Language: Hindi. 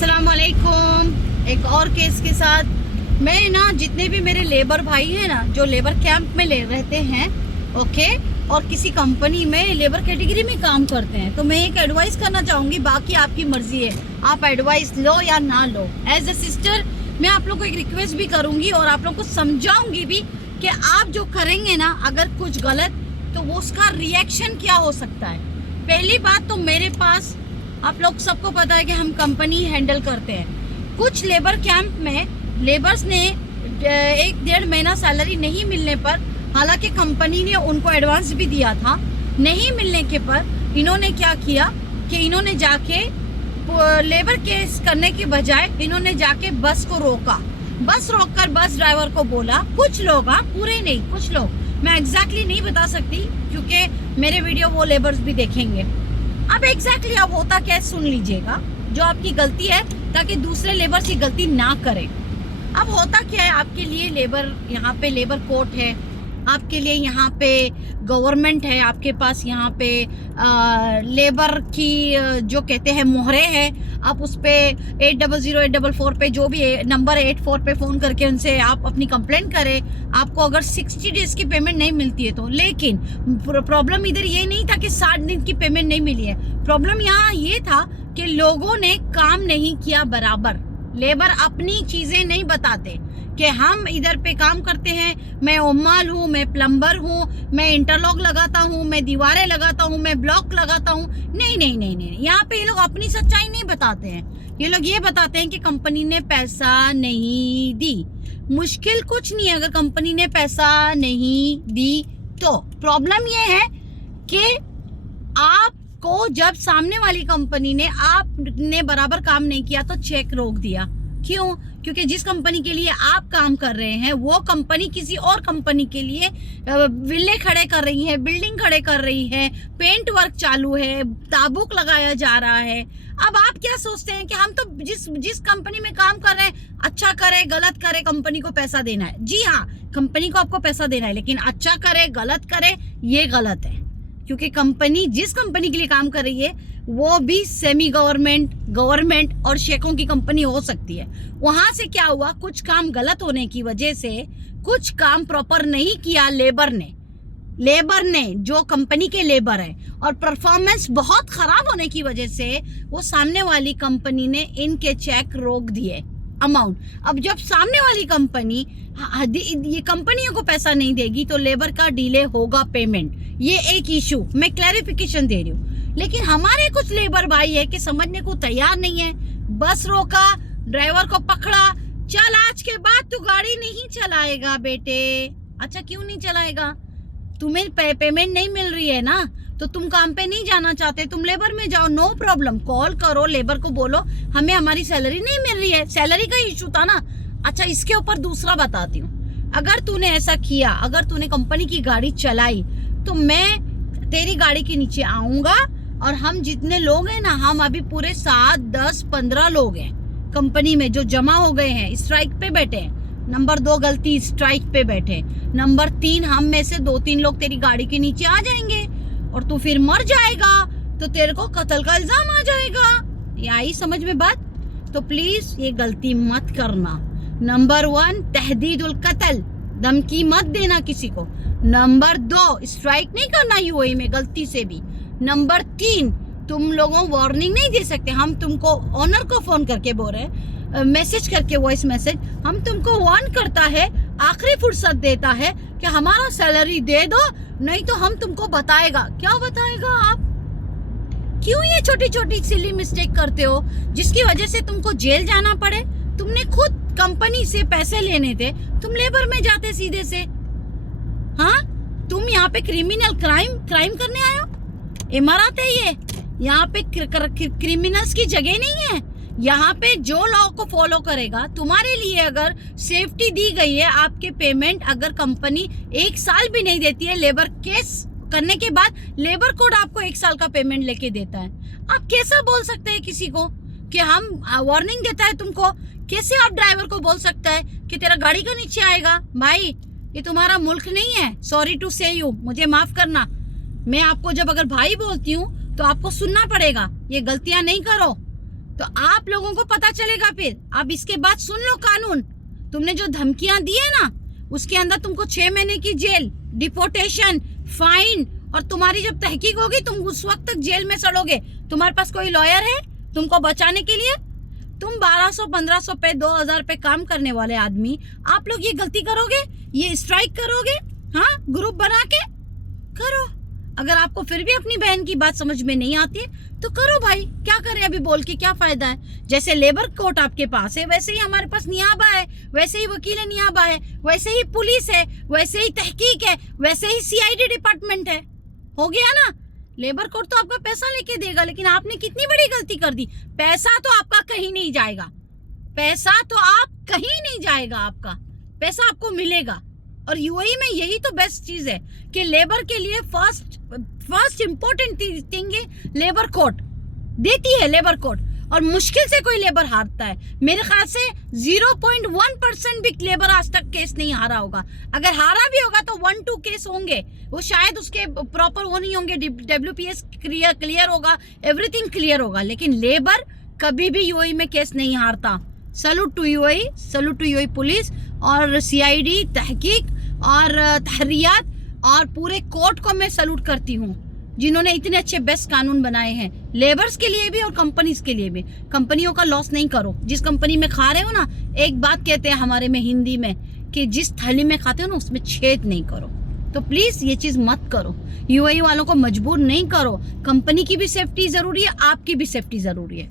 अस्सलाम वालेकुम। एक और केस के साथ मैं ना जितने भी मेरे लेबर भाई हैं ना जो लेबर कैंप में रहते हैं ओके, और किसी कंपनी में लेबर कैटेगरी में काम करते हैं, तो मैं एक एडवाइस करना चाहूँगी। बाकी आपकी मर्जी है, आप एडवाइस लो या ना लो। एज ए सिस्टर मैं आप लोग को एक रिक्वेस्ट भी करूँगी और आप लोग को समझाऊँगी भी कि आप जो करेंगे ना अगर कुछ गलत तो वो उसका रिएक्शन क्या हो सकता है। पहली बात तो मेरे पास आप लोग सबको पता है कि हम कंपनी हैंडल करते हैं। कुछ लेबर कैंप में लेबर्स ने 1-1.5 महीना सैलरी नहीं मिलने पर, हालांकि कंपनी ने उनको एडवांस भी दिया था, नहीं मिलने के पर इन्होंने क्या किया कि इन्होंने जाके लेबर केस करने के बजाय इन्होंने जाके बस को रोका। बस रोककर बस ड्राइवर को बोला, कुछ लोग, हाँ पूरे नहीं, कुछ लोग, मैं एग्जैक्टली नहीं बता सकती क्योंकि मेरे वीडियो वो लेबर्स भी देखेंगे। अब एग्जैक्टली अब होता क्या है सुन लीजिएगा, जो आपकी गलती है ताकि दूसरे लेबर की गलती ना करें। अब होता क्या है, आपके लिए लेबर, यहाँ पे लेबर कोर्ट है, आपके लिए यहाँ पे गवर्नमेंट है, आपके पास यहाँ पे लेबर की जो कहते हैं मोहरे हैं, आप उस पे 800-844 पे जो भी नंबर 84 पे फ़ोन करके उनसे आप अपनी कंप्लेंट करें। आपको अगर 60 डेज़ की पेमेंट नहीं मिलती है तो, लेकिन प्रॉब्लम इधर ये नहीं था कि 60 दिन की पेमेंट नहीं मिली है। प्रॉब्लम यहाँ ये था कि लोगों ने काम नहीं किया बराबर। लेबर अपनी चीज़ें नहीं बताते कि हम इधर पे काम करते हैं, मैं उम्माल हूँ, मैं प्लम्बर हूँ, मैं इंटरलॉक लगाता हूँ, मैं दीवारें लगाता हूँ, मैं ब्लॉक लगाता हूँ। नहीं नहीं नहीं नहीं, यहाँ पे ये लोग अपनी सच्चाई नहीं बताते हैं। ये लोग ये बताते हैं कि कंपनी ने पैसा नहीं दी। मुश्किल कुछ नहीं है, अगर कंपनी ने पैसा नहीं दी तो प्रॉब्लम ये है कि आपको जब सामने वाली कंपनी ने आपने बराबर काम नहीं किया तो चेक रोक दिया। क्यों? क्योंकि जिस कंपनी के लिए आप काम कर रहे हैं वो कंपनी किसी और कंपनी के लिए विले खड़े कर रही है, बिल्डिंग खड़े कर रही है, पेंट वर्क चालू है, ताबूक लगाया जा रहा है। अब आप क्या सोचते हैं कि हम तो जिस कंपनी में काम कर रहे हैं, अच्छा करे गलत करे कंपनी को पैसा देना है। जी हाँ, कंपनी को आपको पैसा देना है, लेकिन अच्छा करे गलत करे ये गलत है, क्योंकि कंपनी जिस कंपनी के लिए काम कर रही है वो भी सेमी गवर्नमेंट, गवर्नमेंट और शेखों की कंपनी हो सकती है। वहां से क्या हुआ, कुछ काम गलत होने की वजह से कुछ काम प्रॉपर नहीं किया लेबर ने जो कंपनी के लेबर है, और परफॉर्मेंस बहुत खराब होने की वजह से वो सामने वाली कंपनी ने इनके चेक रोक दिए अमाउंट। अब जब सामने वाली कंपनी ये कंपनियों को पैसा नहीं देगी तो लेबर का डिले होगा पेमेंट। ये एक इशू, मैं क्लैरिफिकेशन दे रही हूँ। लेकिन हमारे कुछ लेबर भाई है कि समझने को तैयार नहीं है। बस रोका, ड्राइवर को पकड़ा, चल आज के बाद तू गाड़ी नहीं चलाएगा बेटे। अच्छा क्यों नहीं चलाएगा? तुम्हें पेमेंट नहीं मिल रही है ना, तो तुम काम पे नहीं जाना चाहते, तुम लेबर में जाओ, नो प्रॉब्लम। कॉल करो लेबर को, बोलो हमें हमारी सैलरी नहीं मिल रही है, सैलरी का इशू था ना। अच्छा इसके ऊपर दूसरा बताती हूँ, अगर तूने ऐसा किया, अगर तूने कंपनी की गाड़ी चलाई तो मैं तेरी गाड़ी के नीचे आऊंगा, और हम जितने लोग हैं ना, हम अभी पूरे 7, 10, 15 लोग हैं कंपनी में जो जमा हो गए हैं, स्ट्राइक पे बैठे हैं। नंबर 2 गलती, स्ट्राइक पे बैठे। नंबर 3, हम में से 2-3 लोग तेरी गाड़ी के नीचे आ जाएंगे और तू फिर मर जाएगा तो तेरे को कत्ल का इल्जाम आ जाएगा। ये आई समझ में बात? तो प्लीज ये गलती मत करना। नंबर 1 तहदीदुल कत्ल, धमकी मत देना किसी को। नंबर 2 स्ट्राइक नहीं करना यूएई में गलती से भी। नंबर 3 तुम लोगों वार्निंग नहीं दे सकते। हम तुमको ओनर को फोन करके बोल रहे हैं, मैसेज करके, वॉइस मैसेज, हम तुमको वार्न करता है, आखिरी फुर्सत देता है कि हमारा सैलरी दे दो, नहीं तो हम तुमको बताएगा। क्या बताएगा? आप क्यों ये छोटी छोटी सिली मिस्टेक करते हो जिसकी वजह से तुमको जेल जाना पड़े? तुमने खुद कंपनी से पैसे लेने थे, तुम लेबर में जाते सीधे से। हाँ, तुम यहाँ पे क्रिमिनल क्राइम करने आए हो? इमारत है ये, यहाँ पे क्रिमिनल्स की जगह नहीं है। यहाँ पे जो लॉ को फॉलो करेगा, तुम्हारे लिए अगर सेफ्टी दी गई है, आपके पेमेंट अगर कंपनी 1 साल भी नहीं देती है, लेबर केस करने के बाद लेबर कोड आपको 1 साल का पेमेंट लेके देता है, आप कैसा बोल सकते हैं किसी को कि हम वार्निंग देता है तुमको? कैसे आप ड्राइवर को बोल सकता है कि तेरा गाड़ी का नीचे आएगा? भाई ये तुम्हारा मुल्क नहीं है, सॉरी टू से यू, मुझे माफ करना। मैं आपको जब अगर भाई बोलती हूँ तो आपको सुनना पड़ेगा, ये गलतियां नहीं करो। तो आप लोगों को पता चलेगा फिर। अब इसके बाद सुन लो कानून। तुमने जो धमकियां दी है ना, उसके अंदर तुमको 6 महीने की जेल, डिपोर्टेशन, फाइन, और तुम्हारी जब तहकीक होगी तुम उस वक्त तक जेल में सड़ोगे। तुम्हारे पास कोई लॉयर है तुमको बचाने के लिए? तुम 1200-1500 पे, 2000 पे काम करने वाले आदमी, आप लोग ये गलती करोगे, ये स्ट्राइक करोगे? हाँ, ग्रुप बना के करो। अगर आपको फिर भी अपनी बहन की बात समझ में नहीं आती है तो करो भाई, क्या करें अभी बोल के, क्या फायदा है। जैसे लेबर कोर्ट आपके पास है, वैसे ही हमारे पास नियाबा है, वैसे ही वकील नियाबा है, वैसे ही पुलिस है, वैसे ही तहकीक है, वैसे ही CID डिपार्टमेंट है। हो गया ना। लेबर कोर्ट तो आपका पैसा लेके देगा, लेकिन आपने कितनी बड़ी गलती कर दी। पैसा तो आपका कहीं नहीं जाएगा, पैसा तो आप कहीं नहीं जाएगा, आपका पैसा आपको मिलेगा। और UAE में यही तो बेस्ट चीज है कि लेबर के लिए फर्स्ट इंपॉर्टेंट थिंग है लेबर कोर्ट देती है, लेबर कोर्ट। और मुश्किल से कोई लेबर हारता है। मेरे ख्याल से 0.1% भी लेबर आज तक केस नहीं हारा होगा। अगर हारा भी होगा तो 1-2 केस होंगे, वो शायद उसके प्रॉपर वो नहीं होंगे, WPS क्लियर होगा, एवरीथिंग क्लियर होगा, लेकिन लेबर कभी भी UAE में केस नहीं हारता। Salute to UAE, salute to UAE police और CID तहकीक और तहरियात और पूरे कोर्ट को मैं सैल्यूट करती हूँ, जिन्होंने इतने अच्छे बेस्ट कानून बनाए हैं लेबर्स के लिए भी और कंपनीज के लिए भी। कंपनियों का लॉस नहीं करो। जिस कंपनी में खा रहे हो ना, एक बात कहते हैं हमारे में हिंदी में कि जिस थाली में खाते हो ना उसमें छेद नहीं करो। तो प्लीज ये चीज मत करो। UAE वालों को मजबूर नहीं करो। कंपनी की भी सेफ्टी जरूरी है, आपकी भी सेफ्टी जरूरी है।